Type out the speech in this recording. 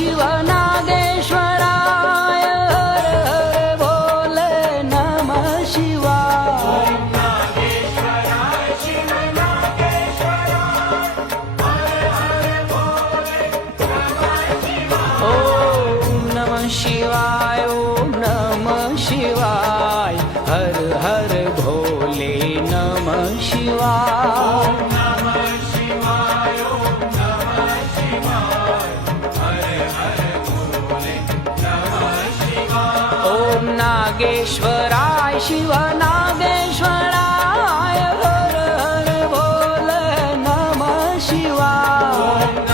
शिव नागेश्वराय हर हर भोले नमः शिवाय ओम नमः शिवाय ओम नमः शिवाय हर हर भोले नमः शिवाय ओम नागेश्वराय शिव नागेश्वराय हर हर भोले नमः शिवाय